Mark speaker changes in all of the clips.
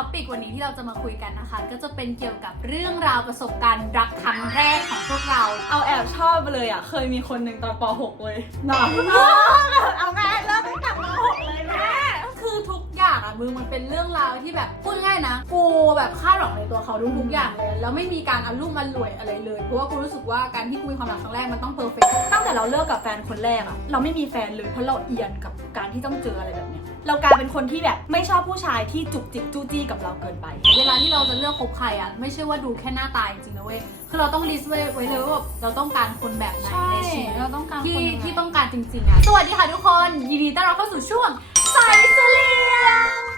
Speaker 1: อปิกวันนี้ที่เราจะมาคุยกันนะคะ ก็จะเป็นเกี่ยวกับเรื่องราวประสบการณ์รักครั้งแรกของพวกเรา
Speaker 2: เอาแอบชอบไปเลยอะ เคยมีคนหนึ่งตอนป .6 เลยหนาเอาไงเริ่มตั้งแต่ป .6 มึ
Speaker 1: งมันเป็นเรื่องราวที่แบบพูดง่ายนะ กูแบบคาดหวังในตัวเขาทุกทุกๆอย่างเลย แล้วไม่มีการอารมุ่มอร่วยอะไรเลย เพราะว่ากูรู้สึกว่าการที่กูมีความรักครั้งแรกมันต้องเพอร์เฟกต์
Speaker 2: ตั้งแต่เราเลิกกับแฟนคนแรกอะเราไม่มีแฟนเลยเพราะเราเอียนกับการที่ต้องเจออะไรแบบเนี้ยเรากลายเป็นคนที่แบบไม่ชอบผู้ชายที่จุกจิกจู้จี้กับเราเกินไป
Speaker 1: เวลาที่เราจะเลือกคบใครอะไม่ใช่ว่าดูแค่หน้าตาจริงๆนะเว้ยคือเราต้องลิสต์ไว้ไว้เลยว่าแบบเราต้องการคนแบบไหนในชีวิต
Speaker 2: เราต้องการ
Speaker 1: ที่
Speaker 2: คนยังไง
Speaker 1: ที่ต้องการจริงๆอะสวัสดีค่ะทุกคนยินดีต้อนรับเข้าสู่ช่วงใส่เสลียง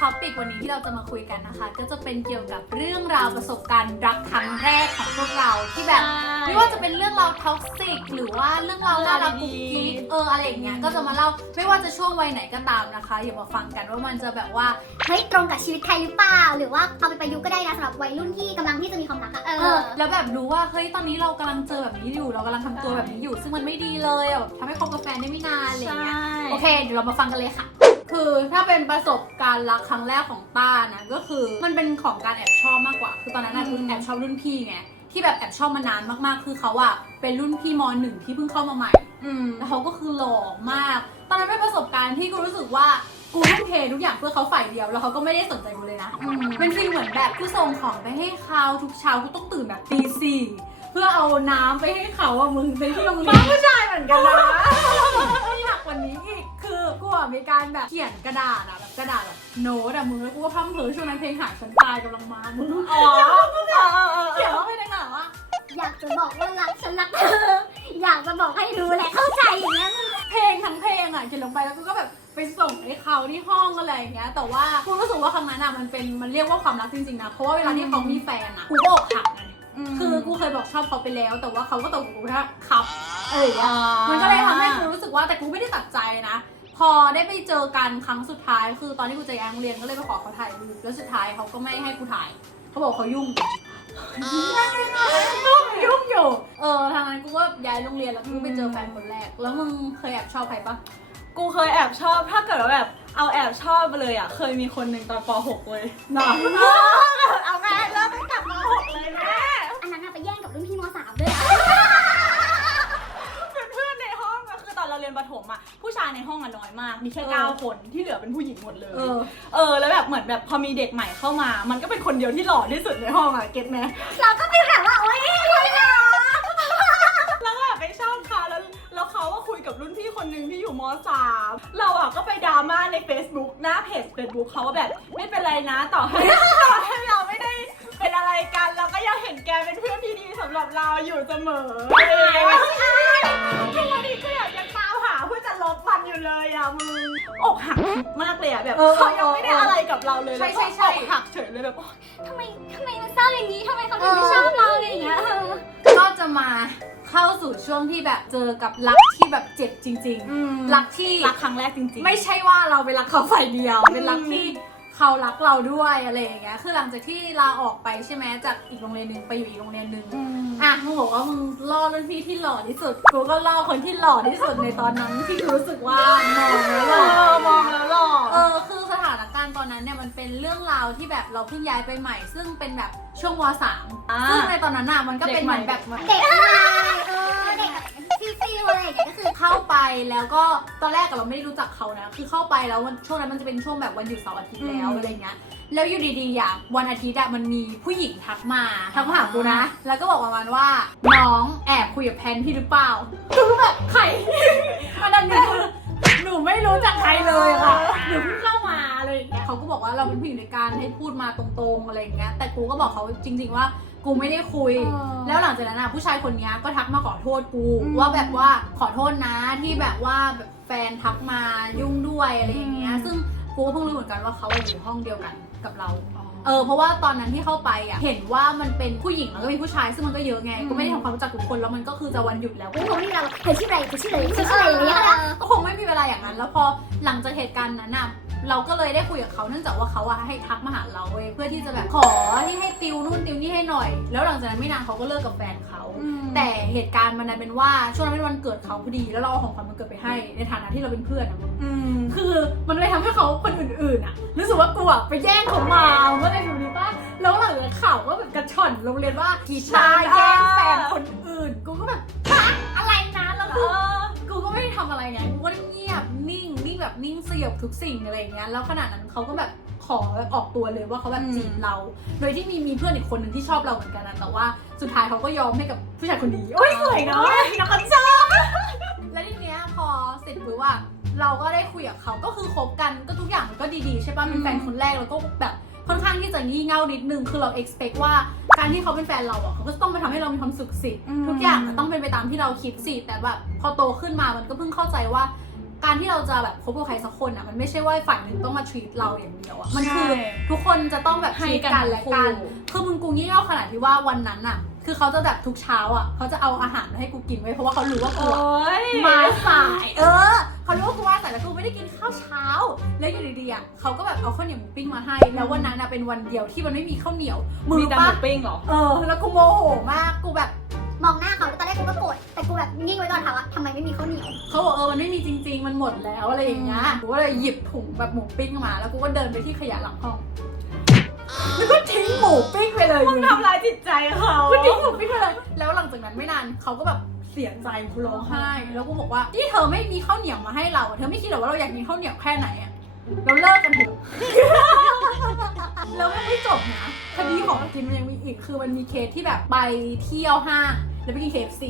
Speaker 1: ท็อปิกวันนี้ที่เราจะมาคุยกันนะคะ ก็จะเป็นเกี่ยวกับเรื่องราวประสบการณ์รักครั้งแรกของพวกเราที่แบบ ไม่ว่าจะเป็นเรื่องราวท็อกซิกหรือว่าเรื่องราวน่ารักกุ๊กกิ๊กเอออะไรอย่างเงี้ยก็จะมาเล่าไม่ว่าจะช่วงวัยไหนก็ตามนะคะอย่ามาฟังกันว่ามันจะแบบว่า
Speaker 3: เฮ้ยตรงกับชีวิตใครหรือเปล่า หรือว่าเอาไปประยุกต์ก็ได้นะสำหรับวัยรุ่นที่กำลังที่จะมีความรักอะเอ
Speaker 1: เอ
Speaker 3: อ
Speaker 1: อ แล้วแบบรู้ว่าเฮ้ยตอนนี้เรากำลังเจอแบบนี้อยู่ เรากำลังทำตัวแบบนี้อยู่ ซึ่งมันไม่ดีเลยอะแบบทำให้คบกับแฟนได้ไม่นานอะไรอย่างเงี้ยโอเคเดี๋ยวเรามาฟังกันเลยค่ะ คือถ้าเป็นประสบการณ์รักครั้งแรกของต้านะก็คือมันเป็นของการแอบชอบมากกว่า คือตอนนั้นนะคือแอบชอบรุ่นพี่ไงที่แบบแอบชอบมานานมากๆ คือเขาอะเป็นรุ่นพี่มหนึ่งที่เพิ่งเข้ามาใหม่
Speaker 2: อืม
Speaker 1: แล้วเขาก็คือหล่อมาก ตอนนั้นเป็นประสบการณ์ที่กูรู้สึกว่ากูทุ่มเททุกอย่างเพื่อเขาฝ่ายเดียว แล้วเขาก็ไม่ได้สนใจกูเลยนะเป็นฟีลเหมือนแบบกูส่งของไปให้เขาทุกเช้ากูต้องตื่นแบบตีสี่เพื่อเอาน้ำไปให้เขาอะมึงในที่โรงเรียน
Speaker 2: ผู้ชายเหมือนกันนะ
Speaker 1: ไม่หนักกว่านี้อีก คือกูอะมีการแบบเขียนกระดาษอะแบบกระดาษแบบโน้ตอะมึงแล้วกูก็พัมเพอช่วงนั้นเพลงหาฉันตายกำลังมามึง
Speaker 2: อ๋อ
Speaker 1: เขียนว่าไม่ได้หนาว่า
Speaker 3: อยากจะบอกว่ารักฉันรักเธออยากจะบอกให้รู้และเข้าใจอย่างเงี้ย
Speaker 1: เพลงทั้งเพลงอะเขียนลงไปแล้วกูก็แบบไปส่งให้เขาที่ห้องอะไรอย่างเงี้ย แต่ว่ากูรู้สึกว่าครั้งนั้นอะมันเป็นมันเรียกว่าความรักจริงๆนะเพราะว่าเวลาที่เขามีแฟนอะกูก็อกหักไงคือกูเคยบอกชอบเขาไปแล้ว แต่ว่าเขาก็ตอบกูแค่ครับ เอออย่างเงี้ยมันก็เลยทำให้กูรู้สึกว่าแต่กูไม่ได้ตัดใจนะ พอได้ไปเจอกันครั้งสุดท้ายคือตอนที่กูจะย้ายโรงเรียนก็เลยไปขอเขาถ่ายรูปแล้วสุดท้ายเขาก็ไม่ให้กูถ่าย เขาบอกเขายุ่ง ยุ่งอยู่ เออทางนั้นกูก็ย้ายโรงเรียนแล้วกูไปเจอแฟนคนแรก แล้วมึงเคยแอบชอบใครปะ
Speaker 2: กูเคยแอบชอบ ถ้าเกิดว่าแบบเอาแอบชอบไปเลยอะ เคยมีคนหนึ่งตอนป .6 เลยหนาเอาไง
Speaker 3: อะ
Speaker 2: ผู้ชายในห้องอะน้อยมาก มีแค่เก้าคนที่เหลือเป็นผู้หญิงหมดเลย
Speaker 1: เออ
Speaker 2: เออ แล้วแบบเหมือนแบบพอมีเด็กใหม่เข้ามา มันก็เป็นคนเดียวที่หล่อที่สุดในห้องอะเก็ตไหม
Speaker 3: เราก็ฟีลแบบว่าโอ๊ยเลยนะ
Speaker 2: แล้วก็แบบไปชอบเขาแล้วแล้วเขาก็คุยกับรุ่นพี่คนหนึ่งที่อยู่มสามเราอะก็ไปดราม่าใน Facebook หน้าเพจ Facebook เขาว่าแบบไม่เป็นไรนะต่อให้ ต่อให้เราไม่ได้เป็นอะไรกันเราก็ยังเห็นแกเป็นเพื่อนที่ดีสำหรับเราอยู่เสมอทุกวันนี้ก็อยากจะ อยู่เลยอะมึงอกหักมากเลยอะแบบ
Speaker 1: เออเออ
Speaker 2: เขายังไม่ได้อะไรกับเราเลย
Speaker 1: ใช่
Speaker 2: แล้วก็
Speaker 1: ใช่ใช่
Speaker 2: อกหักเฉยเลยแบบ
Speaker 3: ทำไมทำไมมันเศร้าอย่างนี้ทำไมเขาถึงไม่ชอบเราอะไรอย่างเงี้ยเออ
Speaker 1: ก็จะมาเข้าสู่ช่วงที่แบบเจอกับรักที่แบบเจ็บจริง ๆ รักที่
Speaker 2: รักครั้งแรกจริงๆ
Speaker 1: ไม่ใช่ว่าเราไปรักเขาฝ่ายเดียว เป็นรักที่ เขารักเราด้วยอะไรอย่างเงี้ย คือหลังจากที่ลาออกไปใช่ไหมจากอีกโรงเรียนหนึ่งไปอยู่อีกโรงเรียนหนึ่งอะมึงบอกว่ามึงล่อรุ่นพี่ที่หล่อที่สุด กูก็ล่อคนที่หล่อที่สุดในตอนนั้นที่รู้สึกว่ามองแล้วหล่อ
Speaker 2: เออมองแล้วหล่อ
Speaker 1: เออ คือสถานการณ์ตอนนั้นเนี่ยมันเป็นเรื่องราวที่แบบเราเพิ่งย้ายไปใหม่ ซึ่งเป็นแบบช่วงมสาม
Speaker 2: อ่า
Speaker 1: ซึ่งในตอนนั้นน่ะมันก็เป็นเหมือนแบบ
Speaker 3: เด็กใหม่เออเด็ก แบบฟิลฟิลอะไรอย่างเงี้ยก็คือ
Speaker 1: เข้าไปแล้วก็ตอนแรกอะเราไม่ได้รู้จักเขานะ คือเข้าไปแล้ววันช่วงนั้นมันจะเป็นช่วงแบบวันหยุดเสาร์อาทิตย์แล้ว
Speaker 2: อืม
Speaker 1: อะไรเงี้ยแล้วอยู่ดีๆอย่างวันอาทิตย์อะมันมีผู้หญิงทักมาทักมาหากูนะ แล้วก็บอกประมาณว่าน้องแอบคุยกับแพนพี่หรือเปล่าคือแบบใครอันนั้นเนี่ยคือหนูไม่รู้จักใครเลยค่ะหนูเพิ่งเข้ามาอะไรอย่างเงี้ยเขาก็บอกว่าเราเป็นผู้หญิงในการให้พูดมาตรงๆอะไรอย่างเงี้ยแต่กูก็บอกเขาจริง ๆว่า กูไม่ได้คุย
Speaker 3: เออ
Speaker 1: แล้วหลังจากนั้นอะผู้ชายคนเนี้ยก็ทักมาขอโทษกู
Speaker 2: อืม
Speaker 1: ว่าแบบว่าขอโทษนะที่แบบว่าแบบแฟนทักมายุ่งด้วยอะไรอย่างเงี้ย
Speaker 2: อืม
Speaker 1: ซึ่งกูก็เพิ่งรู้เหมือนกันว่าเขาอยู่ห้องเดียวกันกับเรา เออเพราะว่าตอนนั้นที่เข้าไปอะเห็นว่ามันเป็นผู้หญิงแล้วก็มีผู้ชายซึ่งมันก็เยอะไง
Speaker 2: อืม
Speaker 1: ก็ไม่ได้ทำความรู้จักทุกคนแล้วมันก็คือจะวันหยุดแล้ว
Speaker 3: กูคงไม่มีเราเธอชื่ออะไรเธอชื่ออะไรเธอชื่ออะไรอย่างเงี้ยนะ
Speaker 1: ก็คงไม่มีเวลาอย่างนั้น แล้วพอหลังจากเหตุการณ์นั้นน่ะ เราก็เลยได้คุยกับเขาเนื่องจากว่าเขาอะให้ทักมาหาเราเว้ยเพื่อที่จะแบบขอที่ให้ติวนู่นติวนี่ให้หน่อย แล้วหลังจากนั้นไม่นานเขาก็เลิกกับแฟนเขา แต่เหตุการณ์มันนั้นเป็นว่าช่วงนั้นเป็นวันเกิดเขาพอดีแล้วเราเอาของขวัญวันเกิดไปให้ในฐานะที่เราเป็นเพื่อนอะ
Speaker 2: อืม
Speaker 1: คือมันเลยทำให้เขาคนอื่นๆอะรู้สึกว่ากูอะไปแย่งเขามาเมื่อในฟิลโรงเรียนว่ากีชาแย่งแฟนคนอื่นกูก็แบบฮะอะไรนะแล้ว
Speaker 2: เอ
Speaker 1: คือ
Speaker 2: อ
Speaker 1: กูก็ไม่ได้ทำอะไรไงกูก็เงียบนิ่งนิ่ง แบบนิ่งสยบทุกสิ่งอะไรอย่างเงี้ยแล้วขนาดนั้นเขาก็แบบขอแบบออกตัวเลยว่าเขาแบบ
Speaker 2: อืม
Speaker 1: จีบเรา โดยที่มีมีเพื่อนอีกคนหนึ่งที่ชอบเราเหมือนกันนะแต่ว่าสุดท้ายเขาก็ยอมให้กับผู้ชายคนนี้โอ้ยสวยเนาะ
Speaker 2: นักกันชอบ
Speaker 1: แล้วทีเนี้ยพอเสร็จปุ๊บว่าเราก็ได้คุยกับเขาก็คือคบกันก็ทุกอย่างมันก็ดีๆใช่ป่ะเป็นแฟนคนแรกแล้วก็แบบค่อนข้างที่จะงี่เง่านิดนึงคือเรา expect ว่าการที่เขาเป็นแฟนเราอะเขาก็ต้องมาทำให้เรามีความสุขสิ
Speaker 2: อืม
Speaker 1: ทุกอย่างมันต้องเป็นไปตามที่เราคิดสิ แต่แบบพอโตขึ้นมามันก็เพิ่งเข้าใจว่า การที่เราจะแบบคบกับใครสักคนอะมันไม่ใช่ว่าฝ่ายหนึ่งต้องมา treat เราอย่างเดียวอะมันคือ
Speaker 2: ใช่
Speaker 1: ทุกคนจะต้องแบบ
Speaker 2: ให้
Speaker 1: treat
Speaker 2: กัน
Speaker 1: กันและ
Speaker 2: ทั้ง
Speaker 1: กัน
Speaker 2: คู่
Speaker 1: คือมึงกูงี่เง่าขนาดที่ว่าวันนั้นอะ คือเขาจะแบบทุกเช้าอะเขาจะเอาอาหารมาให้กูกินไว้เพราะว่าเขารู้ว่ากู
Speaker 2: โอ้
Speaker 1: อะ
Speaker 2: ย
Speaker 1: มาสายเออเขารู้ว่ากูมาสายแล้วกูไม่ได้กินข้าวเช้า แล้วอยู่ดีๆอะเขาก็แบบเอาข้าวเหนียวหมูปิ้งมาให้ แล้ววันนั้นอะเป็นวันเดียวที่มันไม่มีข้าวเหนียวมึง
Speaker 2: มี
Speaker 1: รู้
Speaker 2: แต่หมู
Speaker 1: ปะ
Speaker 2: ปิ้งเหรอ
Speaker 1: เออ แล้วกูโมโหมากกูแบบ
Speaker 3: มองหน้าเขาแล้วตอนแรกกูก็โกรธแต่กูแบบนิ่งไว้ก่อนค่ะว่าทำไมไม่มีข้าวเหนียว
Speaker 1: เขาบอกเออมันไม่มีจริง ๆ มันหมดแล้วอะไรอย่างเงี้ยกูก็เลยหยิบถุงแบบหมูปิ้งมา แล้วกูก็เดินไปที่ขยะหลังห้องแล้วก็ทิ้งหมูปิ้งไปเลย
Speaker 2: มึงทำร้ายจิตใจเขา
Speaker 1: กูทิ้งหมูปิ้งไปเลยแล้วหลังจากนั้นไม่นานเขาก็แบบเสียใจกูร้องไห้ แล้วกูบอกว่าที่เธอไม่มีข้าวเหนียวมาให้เราอะเธอไม่คิดหรอว่าเราอยากกินข้าวเหนียวแค่ไหนอะเราเลิกกันเถอะ แล้วมันไม่จบนะคดีของกินมันยังมีอีกคือมันมีเคสที่แบบไปเที่ยวห้าง แล้วไปกิน KFC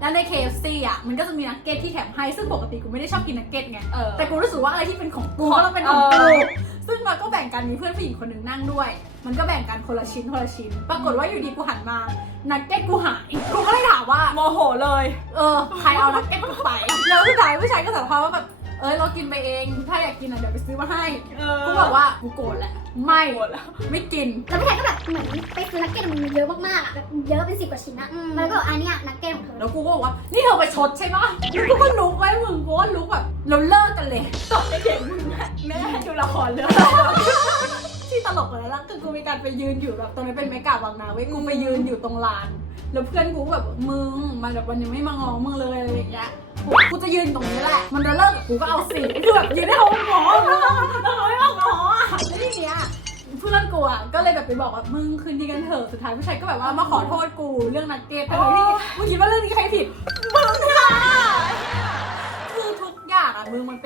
Speaker 1: แล้วใน KFC อะมันก็จะมีนักเก็ตที่แถมให้ ซึ่งปกติกูไม่ได้ชอบกินนักเก็ตไง
Speaker 2: เออ
Speaker 1: แต่กูรู้สึกว่าอะไรที่เป็นของกู
Speaker 2: ของ
Speaker 1: ก็ต้องเป็นของกู
Speaker 2: เออ
Speaker 1: ซึ่งเราก็แบ่งกันมีเพื่อนผู้หญิงคนหนึ่งนั่งด้วย มันก็แบ่งกันคนละชิ้นคนละชิ้น ปรากฏว่าอยู่ดีกูหันมา นักเก็ตกูหาย กูก็เลยถามว่า
Speaker 2: โมโหเลย
Speaker 1: เออ ใครเอานักเก็ตกูไป แล้วสุดท้ายผู้ชายก็สารภาพว่าแบบ เอ้ยเรากินไปเอง ถ้าอยากกินอะเดี๋ยวไปซื้อมาให้
Speaker 2: เออ
Speaker 1: กูบอกว่ากูโกรธแหละ ไม่
Speaker 2: หมดแล้ว
Speaker 1: ไม่กิน
Speaker 3: แล้วพี่ชายก็แบบเหมือนไปซื้อนักเก็ตมันเยอะมากๆอะแบบเยอะเป็นสิบกว่าชิ้นอะ
Speaker 2: อืม
Speaker 3: มันก็บอกอันเนี้ยนักเก็ตของเธอ
Speaker 1: แล้วกูก็บอกว่า นี่เธอไปชดใช่ปะแล้วกูก็ลุกไว้มึงกูก็ลุกแบบเราเลิกกันเลย
Speaker 2: ตบเด็กๆมึงอะแม่ดูละครเรื่อง
Speaker 1: ที่ตลกกว่านั้นละคือกูมีการไปยืนอยู่แบบตรงนั้นเป็นเมกาบางนาเว้ยกูไปยืนอยู่ตรงลาน แล้วเพื่อนกูก็แบบมึงมันแบบวันยังไม่มางอมึงเลยอะไรอย่างเงี้ย กูกูจะยืนตรงนี้แหละ มันจะเลิกกับกูก็เอาสิคือแบบยืนให้เขางอมึงเขาไม่มางออะแล้วทีเนี้ยเพื่อนกูอะก็เลยแบบไปบอกว่ามึงคืนดีกันเถอะสุดท้ายผู้ชายก็แบบว่ามาขอโทษกูเรื่องนักเก็ตแต่ที่มึงคิดว่าเรื่องนี้ใครผิดมึงค่ะ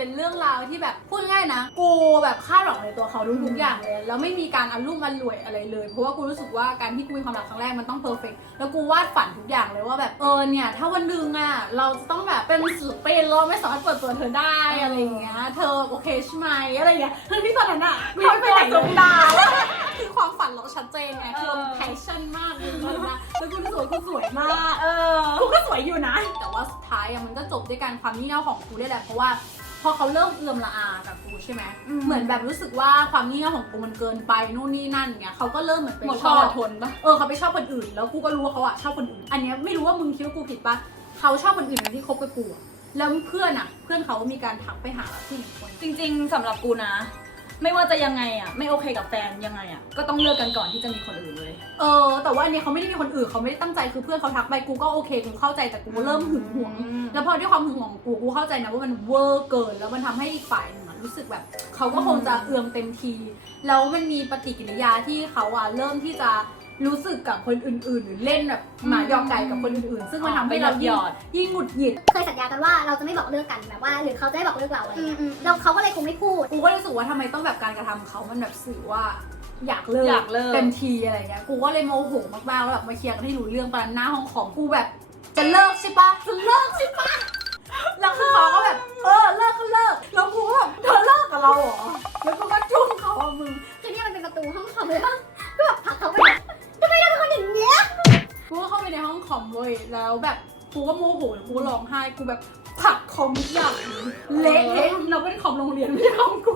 Speaker 1: เป็นเรื่องราวที่แบบพูดง่ายนะ กูแบบคาดหวังในตัวเขาทุกๆอย่างเลย แล้วไม่มีการอารมุ่มอร่วยอะไรเลย เพราะว่ากูรู้สึกว่าการที่กูมีความรักครั้งแรกมันต้องเพอร์เฟกแล้วกูวาดฝันทุกอย่างเลยว่าแบบเออเนี่ย ถ้าวันหนึ่งอะเราจะต้องแบบเป็นศิลปินเราไม่สามารถเปิดตัวเธอได้อะไรอย่างเงี้ย เธอโอเคใช่ไหมอะไรอย่างเงี้ยทั้งที่ตอนนั้นอะกูยังไม่ไปไหนเลยคือความฝันเราชัดเจนไงคือเรา
Speaker 2: เออ
Speaker 1: แพชชั่นมากเลยนะแล้วกูรู้สึกว่ากูสวยมาก
Speaker 2: เออ
Speaker 1: กูก็สวยอยู่นะ แต่ว่าสุดท้ายอะมันก็จบด้วยการความงี่เง่าของกูด้วยแหละเพราะว่า พอเขาเริ่มเอื่อมละอากับกูใช่ไหม
Speaker 2: อืม
Speaker 1: เหมือนแบบรู้สึกว่าความงี่เง่าของกูมันเกินไปนู่นนี่นั่นเงี้ยเขาก็เริ่มเหมือนไป
Speaker 2: หมด
Speaker 1: ช
Speaker 2: ความ
Speaker 1: อ
Speaker 2: อบดทนปะ
Speaker 1: เออเขาไปชอบคนอื่น แล้วกูก็รู้ว่าเขาอะชอบคนอื่น อันเนี้ยไม่รู้ว่ามึงคิดว่ากูผิดปะเขาชอบคนอื่นที่คบกับกูอะแล้วเพื่อนอะเพื่อนเขามีการทักไปหาผู้หญิงคน
Speaker 2: จริงๆสำหรับกูนะ ไม่ว่าจะยังไงอะไม่โอเคกับแฟนยังไงอะก็ต้องเลิกกันก่อนที่จะมีคนอื่นเลย
Speaker 1: เออ แต่ว่าอันเนี้ยเขาไม่ได้มีคนอื่นเขาไม่ได้ตั้งใจคือเพื่อนเขาทักไปกูก็โอเคกูเข้าใจแต่กูเริ่มหึงหวง
Speaker 2: อืม
Speaker 1: แล้วพอด้วยความหึงหวงของกูกูเข้าใจนะว่ามันเวอร์เกิน แล้วมันทำให้อีกฝ่ายหนึ่งอะรู้สึกแบบเขาก็คงจะเอือมเต็มที แล้วมันมีปฏิกิริยาที่เขาอะเริ่มที่จะ รู้สึกกับคนอื่นๆ หรือเล่นแบบหมาหยอกไก่กับคนอื่นๆ ซึ่งมันทำให้เรา
Speaker 2: หยอด
Speaker 1: ยิ่งหงุดหงิด
Speaker 3: เคยสัญญากันว่าเราจะไม่บอกเลิกกันแบบว่า หรือเขาจะไม่บอกเลิกเราอะไรเงี้ยแล้วเขาก็เลยคงไม่พูด
Speaker 1: กูก็รู้สึกว่าทำไมต้องแบบการกระทำเขามันแบบสื่อว่าอยากเลิก
Speaker 2: อยากเลิก
Speaker 1: เต็มทีอะไรเงี้ย กูก็เลยโมโหมากๆแล้วแบบมาเคลียร์กันให้รู้เรื่องตอนนั้นหน้าห้องของกูแบบจะเลิกใช่ปะจะเลิกใช่ปะแล้วคือเขาก็แบบเออเลิกก็เลิก แล้วกูก็แบบเธอเลิกกับเราเหรอ แล้วกูก็จุ้งเขาอะมึง
Speaker 3: คือเนี่ยมันเป็นประตูห้องคอมเลยป่ะก็แบบผลักเขาไปแบบทำไม เป็นคนอย่างเงี้ย
Speaker 1: กูก็เข้าไปในห้องคอมเว้ยแล้วแบบกูก็โมโหกูร้องไห้กูแบบผลักคอมทุกอย่างเละเทะเราเป็นคอมโรงเรียนไม่ใช่คอมกู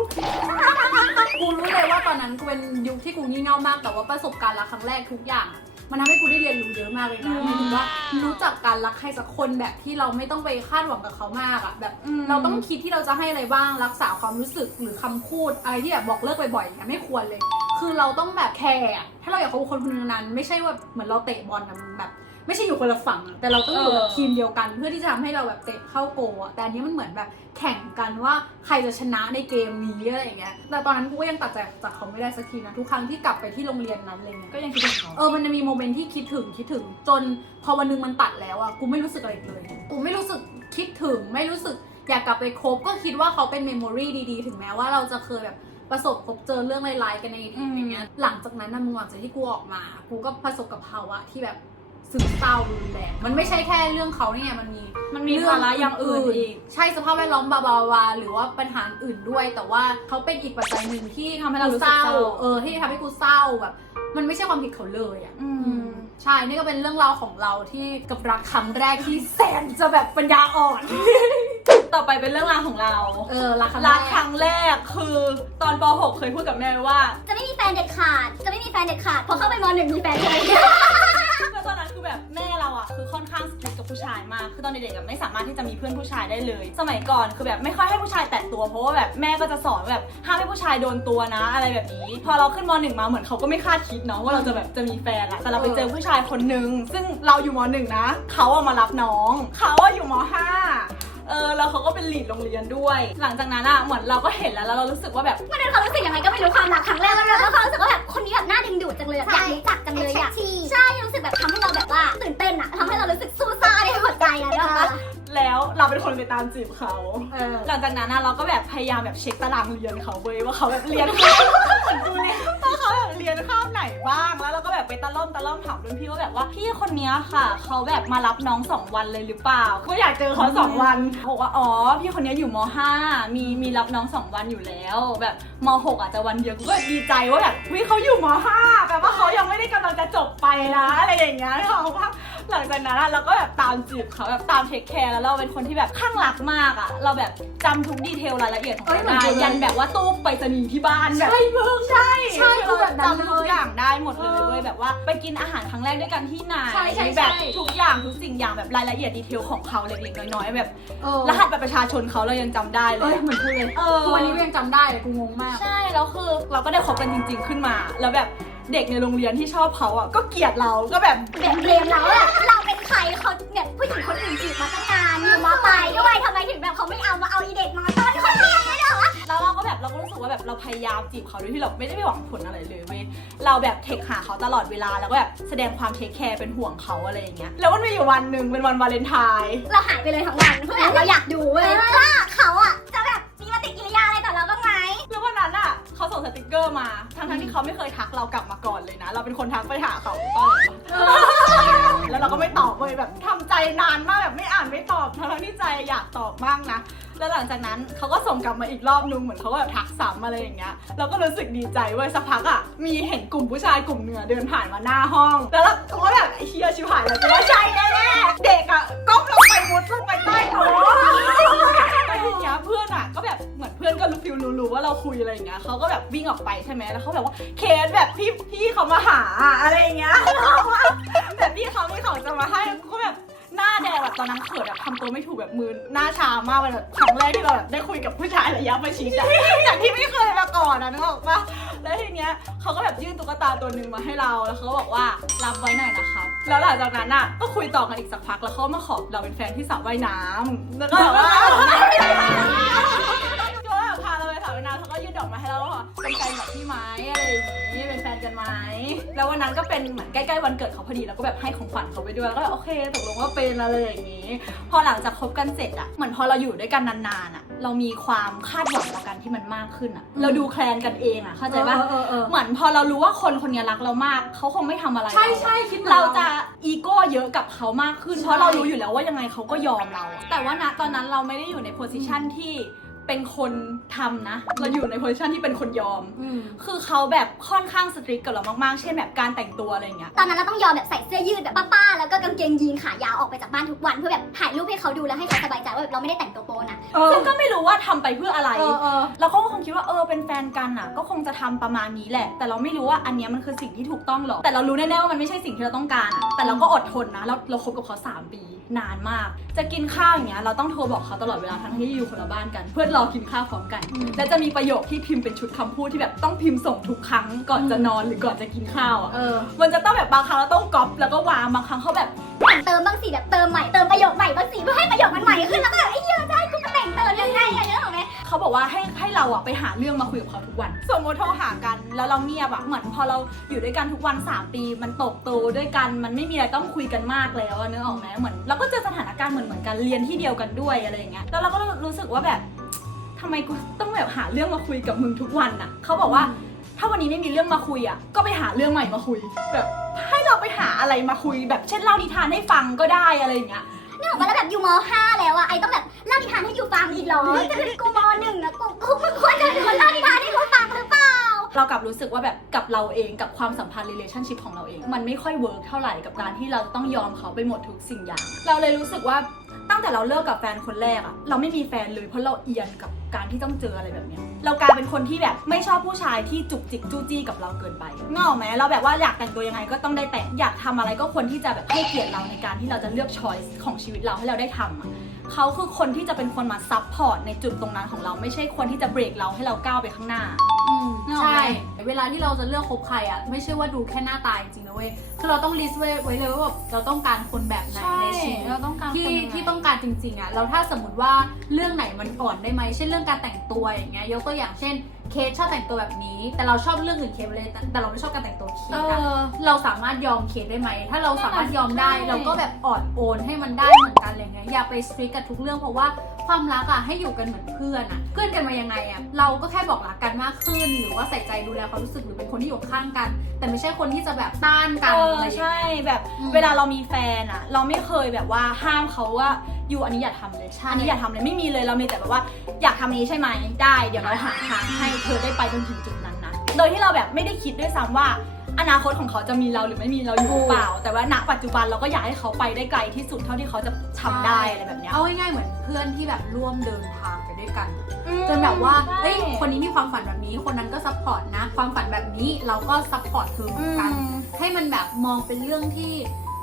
Speaker 1: กูรู้เลยว่าตอนนั้นกูเป็นยุคที่กูงี่เง่ามากแต่ว่าประสบการณ์ละครั้งแรกทุกอย่าง มันทำให้กูได้เรียนรู้เยอะมากเลยนะ
Speaker 2: อืม
Speaker 1: หมายถึงว่ารู้จักการรักใครสักคนแบบที่เราไม่ต้องไปคาดหวังกับเขามากอะแบบ เราต้องคิดที่เราจะให้อะไรบ้างรักษาความรู้สึกหรือคำพูดอะไรที่แบบบอกเลิกบ่อยๆเนี่ยไม่ควรเลย คือเราต้องแบบแคร์อะถ้าเราอยากคบกับคนคนนั้น ไม่ใช่ว่าเหมือนเราเตะบอลนะมึงแบบ ไม่ใช่อยู่คนละฝั่งอะแต่เราต้องอยู่แบบ
Speaker 2: เออ
Speaker 1: ทีมเดียวกัน เพื่อที่จะทำให้เราแบบเตะเข้าโกลอะแต่อันนี้มันเหมือนแบบแข่งกันว่าใครจะชนะในเกมนี้อะไรอย่างเงี้ยแต่ตอนนั้นกูก็ยังตัดใจจากเขาไม่ได้สักทีนะทุกครั้งที่กลับไปที่โรงเรียนนั้นอะไรเงี้ย
Speaker 2: ก็ยังคิดถึงเขา
Speaker 1: เออมันจะมีโมเมนต์ที่คิดถึงคิดถึง จนพอวันหนึงมันตัดแล้วอะกูไม่รู้สึกอะไรอีกเลยกูไม่รู้สึกคิดถึงไม่รู้สึกอยากกลับไปคบก็คิดว่าเขาเป็นเมมโมรีดีๆ ถึงแม้ว่าเราจะเคยแบบประสบพบเจอเรื่องร้ายๆกันในอดีตอย่างเงี้ยหลังจากนั้นนะมึงหลังจากที่กูออกมา กูก็ประสบกับภาวะที่แบบ ซึมเศร้ารุนแรงมันไม่ใช่แค่เรื่องเขาเนี่ยมันมี
Speaker 2: มันมีภาระอย่างอื่นอีก
Speaker 1: ใช่สภาพแวดล้อมบาบาวาหรือว่าปัญหาอื่นด้วย แต่ว่าเขาเป็นอีกปัจจัยหนึ่งที่
Speaker 2: ทำให้เรารู้สึกเศร้า
Speaker 1: เออที่ทำให้กูเศร้าแบบ มันไม่ใช่ความผิดเขาเลยอะ
Speaker 2: อืม
Speaker 1: ใช่ นี่ก็เป็นเรื่องราวของเราที่กับรักครั้งแรกที่แสนจะแบบปัญญาอ่อน
Speaker 2: ต่อไปเป็นเรื่องราวของเรา
Speaker 1: เออรักครั้ง
Speaker 2: รัก
Speaker 1: แร
Speaker 2: ค
Speaker 1: ก
Speaker 2: รั้งแรกคือตอนป .6 เคยพูดกับแม่ไว้ว่า
Speaker 3: จะไม่มีแฟนเด็ดขาด จะไม่มีแฟนเด็ดขาด พอเข้าไปมหนึ่งมีแฟนเลย
Speaker 2: แบบแม่เราอะคือค่อนข้างสตรีกกับผู้ชายมาก คือตอนเด็กๆอะไม่สามารถที่จะมีเพื่อนผู้ชายได้เลย สมัยก่อนคือแบบไม่ค่อยให้ผู้ชายแตะตัวเพราะว่าแบบแม่ก็จะสอนแบบห้ามให้ผู้ชายโดนตัวนะ อะไรแบบนี้ พอเราขึ้นมหนึ่งมาเหมือนเขาก็ไม่คาดคิดเนาะว่าเราจะแบบจะมีแฟนอะแต่เราไปเจอผู้ชายคนนึงซึ่งเราอยู่มหนึ่งนะเขาอะมารับน้องเขาอะอยู่มห้า เออแล้วเขาก็เป็นหลีดโรงเรียนด้วย หลังจากนั้นอะเหมือนเราก็เห็นแล้วแล้วเรารู้สึกว่าแบบ
Speaker 3: มันเป็นความรู้สึกยังไงก็ไม่รู้ความรักครั้งแรกมันเป็นความรู้สึกว่าแบบคนนี้แบบน่าดึงดูดจังเลยแบบอยากรู้จักจังเลยอะใช่รู้สึกแบบทำให้เราแบบว่าตื่นเต้นอะทำให้เรารู้สึกสู้ซ่าในหัวใจอะเนกอะ
Speaker 2: แล้วเราเป็นคนไปตามจีบเขา
Speaker 1: เออ
Speaker 2: หลังจากนั้นนะเราก็แบบพยายามแบบเช็คตารางเรียนเขาเว้ยว่าเขาแบบเรียนข้ามเหมือนกูเลยว่า เรียนข้ามไหนบ้าง แล้วเราก็แบบไปตะล่อมตะล่อมถามรุ่นพี่ว่าแบบว่าพี่คนเนี้ยค่ะเขาแบบมารับน้องสองวันเลยหรือเปล่าก็อยากเจอเขาสองวันบอกว่าอ๋อพี่คนเนี้ยอยู่มห้ามีมีรับน้องสองวันอยู่แล้ว แบบมหกอาจจะวันเดียวกูก็ดีใจว่าแบบวิเขาอยู่มห้าแปลว่าเขายังไม่ได้กำลังจะจบไปนะอะไรอย่างเงี้ยเขาว่า หลังจากนั้นอะเราก็แบบตามจีบเขาแบบตามเทคแคร์แล้วเราเป็นคนที่แบบข้างรักมากอะเราแบบจำทุกดีเทลรายละเอียดของ
Speaker 1: เอ้ย
Speaker 2: เขา
Speaker 1: เหมือน
Speaker 2: ได้
Speaker 1: กันเลย
Speaker 2: ยันแบบว่าตู้ไปรษณีย์ที่บ้านแบบ
Speaker 1: ใช่เพิ่งใช่ใช่คือแบบนั้น
Speaker 2: จำ
Speaker 1: เล
Speaker 2: ทุก
Speaker 1: ย
Speaker 2: อย่างได้หมดเลย
Speaker 1: เออ
Speaker 2: เว้ยแบบว่าไปกินอาหารครั้งแรกด้วยกันที่ไหน
Speaker 1: ใช่ใช่ใช่
Speaker 2: แบบทุกอย่างทุกสิ่งอย่างแบบรายละเอียดดีเทลของเขาเล็กๆน้อยๆแบบ
Speaker 1: เออ
Speaker 2: รหัสบัตรประชาชนเขาเรายังจำได้เล
Speaker 1: เอ้ย
Speaker 2: ย
Speaker 1: เหมือนกูเลย
Speaker 2: เออ
Speaker 1: ทุกวันนี้ก็ยังจำได้เลยกูงงมาก
Speaker 2: ใช่แล้วคือเราก็ได้คบกันจริง ๆขึ้นมา แล้วแบบ เด็กในโรงเรียนที่ชอบเขาอะก็เกลียดเราก็แบบ
Speaker 3: แบบเบลมเราอะเราเป็นใครเขาเนี่ยผู้หญิงคนอื่นจีบมาตั้งนานอยู่มาไปลายด้วยทำไมถึงแบบเขาไม่เอามาเอาอีเด็กมาต้นคนเดียวเลยเหรอวะ
Speaker 2: แล้วเราก็แบบเราก็รู้สึกว่าแบบเราพยายามจีบเขาโดยที่เราไม่ได้ไปหวังผลอะไรเลยเว้ยเราแบบเทคหาเขาตลอดเวลาแล้วก็แบบแสดงความเทคแคร์เป็นห่วงเขาอะไรอย่างเงี้ยแล้วมันมีอยู่วันหนึ่งเป็นวันวาเลนไทน์
Speaker 3: เราหายไปเลยทั้งวันเพื่อเราอยากดูเว้ยว่าเขาอะจะแบบ
Speaker 2: ส่งสติกเกอร์มาทั้งทั้งๆที่เขาไม่เคยทักเรากลับมาก่อนเลยนะ เราเป็นคนทักไปหาเขาตอนไหนวะแล้วเราก็ไม่ตอบเลยแบบทำใจนานมากแบบไม่อ่านไม่ตอบทั้งๆที่ใจอยากตอบมากนะ แล้วหลังจากนั้นเขาก็ส่งกลับมาอีกรอบนึงเหมือนเขาก็แบบทักซ้ำอะไรอย่างเงี้ย เราก็รู้สึกดีใจเว้ยสักพักอะ มีเห็นกลุ่มผู้ชายกลุ่มเนื้อะเดินผ่านมาหน้าห้อง แล้วเราก็แบบไอ้เฮียชิบหายแล้วกูว่าใช่แน่ๆเด็กอะก้มลงไปมุดลงไปใต้โต๊ อย่างเงี้ยเพื่อนอะก็แบบเหมือนเพื่อนก็รู้ฟิลรู้ๆว่าเราคุยอะไรอย่างเงี้ยเขาก็แบบวิ่งออกไปใช่ไหมแล้วเขาแบบว่าเคสแบบพี่พี่เขามาหาอะไรอย่างเงี้ยแบบพี่เขาที่เขาจะมาให้ก็แบบ หน้าแดงแบบตอนนั้นเขินแบบทำตัวไม่ถูกแบบมือหน้าชามากเป็นแบบครั้งแรกที่เราแบบได้คุยกับผู้ชายระยะประชิดอะ จากที่ไม่เคยมาก่อนอะนึกออกปะแล้วทีเนี้ยเขาก็แบบยื่นตุ๊กตาตัวหนึ่งมาให้เราแล้วเขาก็บอกว่ารับไว้หน่อยนะครับแล้วหลังจากนั้นอะก็คุยต่อกันอีกสักพักแล้วเขามาขอเราเป็นแฟนที่สระว่ายน้ำแล้วก็แบบว่า ก็ยื่นดอกไมาให้เราแล้วบอกเป็นแฟนกับพี่ไหมอะไรอย่างนี้เป็นแฟนกันไหมแล้ววันนั้นก็เป็นเหมือนใกล้ๆวันเกิดเขาพอดีแล้วก็แบบให้ของขวัญเขาไปด้วยแล้วก็แบบโอเคตกลงว่าเป็นอะไรอย่างนี้ พอหลังจากคบกันเสร็จอะเหมือนพอเราอยู่ด้วยกันนานๆอะเรามีความคาดหวังต่อกันที่มันมากขึ้นอะเราดูแคลนกันเองอะเข้าใจปะ
Speaker 1: เออเออเออ
Speaker 2: เหมือนพอเรารู้ว่าคนคนนี้รักเรามากเขาคงไม่ทำอะไร
Speaker 1: ใช่
Speaker 2: เรา
Speaker 1: ใช่คิดหมือน
Speaker 2: เราจะอีโก้เยอะกับเขามากขึ้น
Speaker 1: ใช่
Speaker 2: เพราะเรารู้อยู่แล้วว่ายังไงเขาก็ยอมเรา แต่ว่าณตอนนั้นเราไม่ได้อยู่ในโพสิชันที่ เป็นคนทำนะ เราอยู่ในโพสิชันที่เป็นคนยอม
Speaker 1: อืม
Speaker 2: คือเขาแบบค่อนข้างสตริกกับเรามากๆ เช่นแบบการแต่งตัวอะไรอย่างเงี้ย
Speaker 3: ตอนนั้นเราต้องยอมแบบใส่เสื้อยืดแบบป้าๆ แล้วก็กางเกงยีนขายาวออกไปจากบ้านทุกวันเพื่อแบบถ่ายรูปให้เขาดูแล้วให้เขาสบายใจว่าแบบเราไม่ได้แต่งตัวโป๊นะ
Speaker 1: เออ
Speaker 2: ซึ่งก็ไม่รู้ว่าทำไปเพื่ออะไร
Speaker 1: เออเออ
Speaker 2: เราก็คงคิดว่าเออเป็นแฟนกันอะ ก็คงจะทำประมาณนี้แหละ แต่เราไม่รู้ว่าอันเนี้ยมันคือสิ่งที่ถูกต้องหรอก แต่เรารู้แน่ๆว่ามันไม่ใช่สิ่งที่เราต้องการอะ แต่เราก็อดทนนะ เราเราคบกับเขาสามปีนานมาก จะกินข้าวอย่างเงี้ยเราต้องโทรบอกเขาตลอดเวลาทั้งที่อยู่คนละบ้านกันเพื่อรอกินข้าวพร้อมกัน
Speaker 1: อืม
Speaker 2: และจะมีประโยคที่พิมพ์เป็นชุดคำพูดที่แบบต้องพิมพ์ส่งทุกครั้งก่อนจะนอนหรือก่อนจะกินข้าวอะ
Speaker 1: เออ
Speaker 2: มันจะต้องแบบบางครั้งเราต้องก๊อปแล้วก็วางบางครั้งเขาแบบ
Speaker 3: แต่งเติมบางสีแบบเติมใหม่เติมประโยคใหม่บางสีเพื่อให้ประโยคมันใหม่ขึ้นแล้วก็แบบไอ้เหี้ยอะได้กูจะแต่งเติมยังไงอะเนี่ยหรอไหม
Speaker 2: เขาบอกว่าให้ให้เราอะไปหาเรื่องมาคุยกับเขาทุกวัน สมมติโทรหากันแล้วเราเงียบอะเหมือนพอเราอยู่ด้วยกันทุกวัน 3 ปี มันโตบโตด้วยกันมันไม่มีอะไรต้องคุยกันมากแล้วอะนึกออกไหมเหมือนเราก็เจอสถานการณ์เหมือนเหมือนกันเรียนที่เดียวกันด้วยอะไรอย่างเงี้ยแล้วเราก็รู้สึกว่าแบบทำไมกูต้องแบบหาเรื่องมาคุยกับมึงทุกวันอะเขาบอกว่าถ้าวันนี้ไม่มีเรื่องมาคุยอะก็ไปหาเรื่องใหม่มาคุย แบบให้เราไปหาอะไรมาคุย แบบเช่นเล่านิทานให้ฟังก็ได้อะไรอย่างเงี้ย
Speaker 3: เนี่ยบอกว่าแล้วแบบอยู่ม .5 แล้วอะไอต้องแบบเล่านิทานให้อยู่ฟังอีกเหรอแต่เป็นกูม .1 นะกูกูมึงควรจะเป็นคนเล่านิทานให้กูฟังหรือเปล่า
Speaker 2: เรากลับรู้สึกว่าแบบกับเราเองกับความสัมพันธ์ relationship ของเราเอง มันไม่ค่อยเวิร์กเท่าไหร่กับการที่เราต้องยอมเขาไปหมดทุกสิ่งอย่าง เราเลยรู้สึกว่าตั้งแต่เราเลิกกับแฟนคนแรกอะเราไม่มีแฟนเลยเพราะเราเอียนกับ การที่ต้องเจออะไรแบบเนี้ยเรากลายเป็นคนที่แบบไม่ชอบผู้ชายที่จุกจิกจู้จี้กับเราเกินไปเงาไหมเราแบบว่าอยากแต่งตัวยังไงก็ต้องได้แต่งอยากทำอะไรก็ควรที่จะแบบให้เกียรติเราในการที่เราจะเลือกช้อยส์ของชีวิตเราให้เราได้ทำอะเขาคือคนที่จะเป็นคนมาซับพอร์ตในจุดตรงนั้นของเราไม่ใช่คนที่จะเบรกเราให้เราก้าวไปข้างหน้า
Speaker 1: อืม
Speaker 2: นึกออกไหม
Speaker 1: ใช่ เวลาที่เราจะเลือกคบใครอะ ไม่ใช่ว่าดูแค่หน้าตาจริงๆนะเว้ย คือเราต้องลิสต์ไว้ไว้เลยว่าแบบเราต้องการคนแบบไหน
Speaker 2: ใช่
Speaker 1: ในชีวิต
Speaker 2: เราต้องการ
Speaker 1: ที่
Speaker 2: คนยังไง
Speaker 1: ที่ต้องการจริงๆอะ เราถ้าสมมติว่าเรื่องไหนมันอ่อนได้ไหมเช่นเรื่องการแต่งตัวอย่างเงี้ยยกตัวอย่างเช่นเคสชอบแต่งตัวแบบนี้ แต่เราชอบเรื่องอื่นเคสเลยแต่แต่เราไม่ชอบการแต่งตัวเค
Speaker 2: เอ
Speaker 1: สอะ
Speaker 2: อ
Speaker 1: เราสามารถยอมเคสได้ไหม ถ้าเราสามารถยอมได้
Speaker 2: ใช่
Speaker 1: เราก็แบบอ่อนโอนให้มันได้เหมือนกันอะไรเงี้ยอย่าไปสตรีกกับทุกเรื่องเพราะว่า ความรักอะให้อยู่กันเหมือนเพื่อนอะเพื่อนกันมายังไงอะเราก็แค่บอกรักกันมากขึ้น หรือว่าใส่ใจดูแลความรู้สึกหรือเป็นคนที่อยู่ข้างกัน แต่ไม่ใช่คนที่จะแบบต้านกัน
Speaker 2: เออ
Speaker 1: อะไรอย่างเงี้ย
Speaker 2: ใช่แบบ
Speaker 1: อืม
Speaker 2: เวลาเรามีแฟนอะเราไม่เคยแบบว่าห้ามเขาว่าอยู่อันนี้อย่าทำเลย
Speaker 1: ใช่
Speaker 2: อันนี้อย่าทำเลยไม่มีเลยเรามีแต่แบบว่าอยากทำอันนี้ใช่ไหมได้ เดี๋ยวเราหาทางให้เธอได้ไปจนถึงจุดนั้นนะโดยที่เราแบบไม่ได้คิดด้วยซ้ำว่า อนาคตของเขาจะมีเราหรือไม่มีเราอยู่หรือเปล่า แต่ว่าณปัจจุบันเราก็อยากให้เขาไปได้ไกลที่สุดเท่าที่เขาจะทำได้อะไรแบบเนี้ย
Speaker 1: เอาง่ายๆเหมือนเพื่อนที่แบบร่วมเดินทางไปด้วยกัน
Speaker 2: อืม
Speaker 1: จนแบบว่า
Speaker 2: ใช่
Speaker 1: เฮ้ย คนนี้มีความฝันแบบนี้ คนนั้นก็ซัพพอร์ตนะ ความฝันแบบนี้เราก็ซัพพอร์ตเธอเหมือนกัน ให้มันแบบมองเป็นเรื่องที่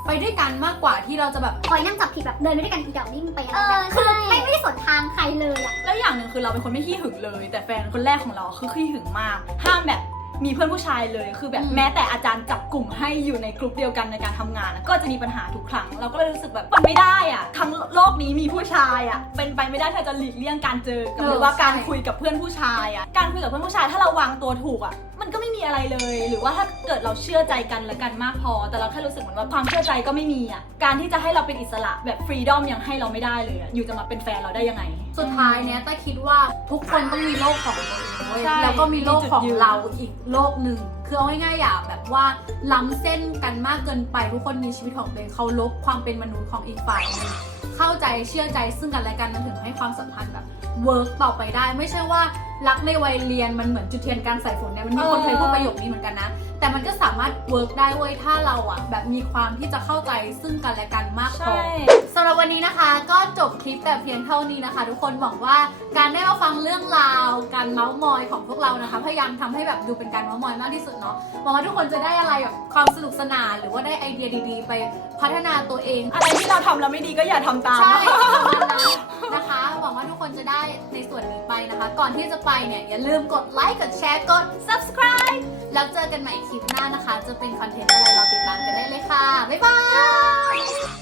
Speaker 1: ไปด้วยกันมากกว่าที่เราจะแบบ
Speaker 3: คอยนั่งจับผิดแบบเดินไปด้วยกันอีดอกนี่มึงไปอะไรกันคือไม่ไม่ได้สนทางใครเลยอะ
Speaker 2: แล้วอย่างหนึ่งคือเราเป็นคนไม่ขี้หึงเลย แต่แฟนคนแรกของเราคือขี้หึงมาก ห้ามแบบ มีเพื่อนผู้ชายเลย คือแบบ
Speaker 1: อืม
Speaker 2: แม้แต่อาจารย์จับกลุ่มให้อยู่ในกลุ่มเดียวกันในการทำงานอะก็จะมีปัญหาทุกครั้ง เราก็เลยรู้สึกแบบมันไม่ได้อะทั้งโลกนี้มีผู้ชายอะเป็นไปไม่ได้ถ้าจะหลีกเลี่ยงการเจอกับหรือว่าการคุยกับเพื่อนผู้ชายอะการคุยกับเพื่อนผู้ชายถ้าเราวางตัวถูกอะมันก็ไม่มีอะไรเลย หรือว่าถ้าเกิดเราเชื่อใจกันและกันมากพอ แต่เราแค่รู้สึกเหมือนว่าความเชื่อใจก็ไม่มีอะการที่จะให้เราเป็นอิสระแบบฟรีดอมยังให้เราไม่ได้เลยอะอยู่จะมาเป็นแฟนเราได้ยังไง
Speaker 1: สุดท้ายเนี้ยต้าคิดว่าทุกคนต้องมีโลกของตัวเองเว้ย
Speaker 2: ใช่
Speaker 1: แล้วก็มีโลกของ
Speaker 2: มีจุดยืน
Speaker 1: เราอีกโลกหนึ่งคือเอาง่ายๆอย่าแบบว่าล้ำเส้นกันมากเกินไปทุกคนมีชีวิตของตัวเองเคารพความเป็นมนุษย์ของอีกฝ่ายหนึงเข้าใจเชื่อใจซึ่งกันและกันมันถึงให้ความสัมพันธ์แบบเวิร์กต่อไปได้ ไม่ใช่ว่ารักในวัยเรียนมันเหมือนจุดเทียนกลางสายฝนเนี่ยมันมีคนเคยพูดประโยคนี้เหมือนกันนะ แต่มันก็สามารถเวิร์กได้เว้ยถ้าเราอะแบบมีความที่จะเข้าใจซึ่งกันและกันมากพอ
Speaker 2: ใช่
Speaker 1: สำหรับวันนี้นะคะ ก็จบคลิปแต่เพียงเท่านี้นะคะ ทุกคนหวังว่าการได้มาฟัง เรื่องราวการเมาส์มอยของพวกเรานะคะ พยายามทำให้แบบดูเป็นการเมาส์มอยมากที่สุดเนาะหวังว่าทุกคนจะได้อะไรแบบความสนุกสนานหรือว่าได้ไอเดียดีๆ ไปพัฒนาตัวเอง
Speaker 2: อะไรที่เราทำแล้วไม่ดีก็อย่าทำตาม
Speaker 1: ใช่
Speaker 2: นะ
Speaker 1: ประมาณนั้นนะคะหวังว่าทุกคนจะได้ในส่วนนี้ไปนะคะ ก่อนที่จะไปเนี่ยอย่าลืมกดไลค์กดแชร์กด subscribe แล้วเจอกันใหม่คลิปหน้านะคะ จะเป็นคอนเทนต์อะไรเราติดตามกันได้เลยค่ะบ๊ายบาย